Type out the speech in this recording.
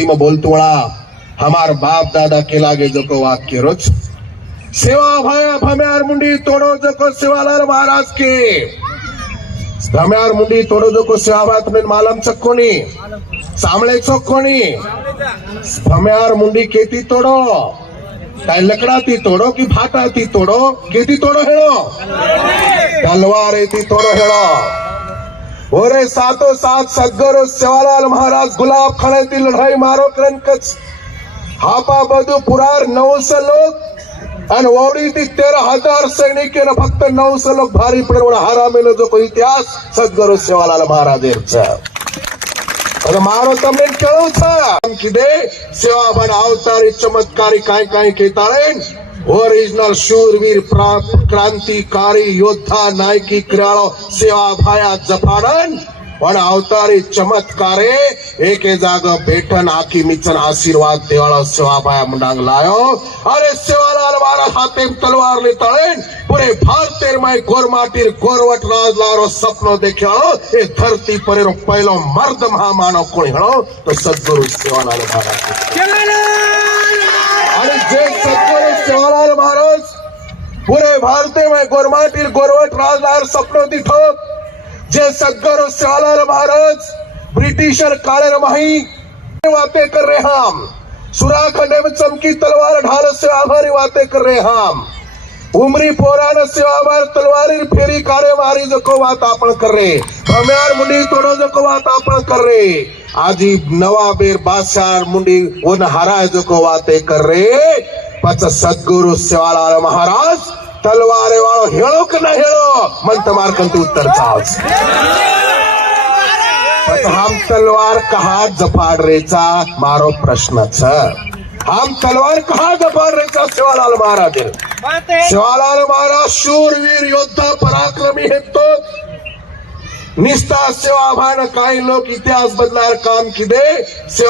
ભક્તિમાં બોલતોળા હમાર બાપ દાદા કે લાગે જકો વાક્ય રોજ સેવા ભય ભમ્યાર મુંડી તોડો જકો સેવાલાલ મહારાજ કે ભમ્યાર મુંડી તોડો જકો સેવા ભાઈ તમને માલમ ચક્કો ની સાંભળે ચોખ્ખો ની ભમ્યાર મુંડી કેતી તોડો તાય લકડાથી તોડો કે ફાટાથી તોડો કેતી તોડો હેળો તલવારેથી તોડો હેળો एती तोड़ो हेळो ઓરે સાતો સાત સદગુરુ સેવાલાલ મહારાજ ગુલાબ ખાણેથી લડાઈ મારો કરંકચ હાપા બધું પુરાર નવસો લોક અને ઓવડીથી તેર હજાર સૈનિક અને ફક્ત નવસો લોક ભારી પડે હારામેલો જો કોઈ ઇતિહાસ સદગુરુ સેવાલાલ મહારાજ છે અને મારો તમને કેવું છે આમ કીધે સેવાભાન અવતારી ચમત્કારી કાંઈ કાંઈ કહેતા ઓરિજિનલ શૂરવીર પ્રા- ક્રાંતિકારી યોદ્ધા નાયકી ક્રિયાળો સેવા ભાયા જફાડન પણ અવતારી ચમત્કારે એકે જાગ બેઠન આખી મિચન આશીર્વાદ દેવાળો સેવાભાયા મુંડાંગ લાયો અરે સેવાલાલ મારા હાથે તલવાર ની તળેન પૂરે ભારતેર માં ગોરમાટીર ગોરવટ રાજ લારો સપનો દેખ્યાળો એ ધરતી પર એનો પહેલો મર્દ મહામાનવ કોણ હેળો તો સદગુરુ સેવાલાલ મહારાજ भारत में गोरमाटी गोरवट राहणार सपन तिथं जे सद्गुरु श्यालाल महाराज, ब्रिटिशर कारण माही वाते कर रहे हम। सुराख ने चमकी तलवार ढाल से आभारी वाते कर रहे हम। उमरी पोराण सेवावार तलवारी फेरी कारे मारी जको वात आपण कर रहे। भम्यार मुंडी तोडो जको बात आप कर रहे। आजी नवाबेर बादशाह मुंडी उन हराय जको वाते कर रहे। पच सदगुरु सेवालाल महाराज तलवार वाळो हेळो की ना हेळो? मन तमार उत्तर हम तलवार कहा जपाड रेचा? मारो प्रश्न छ. हम तलवार कहा जपाड रेचा? शिवालाल महाराज शिवालाल महाराज शूरवीर योद्धा पराक्रमी हे तो निस्ता सेवा भान काही लोक इतिहास बदलणार काम किदे सेवा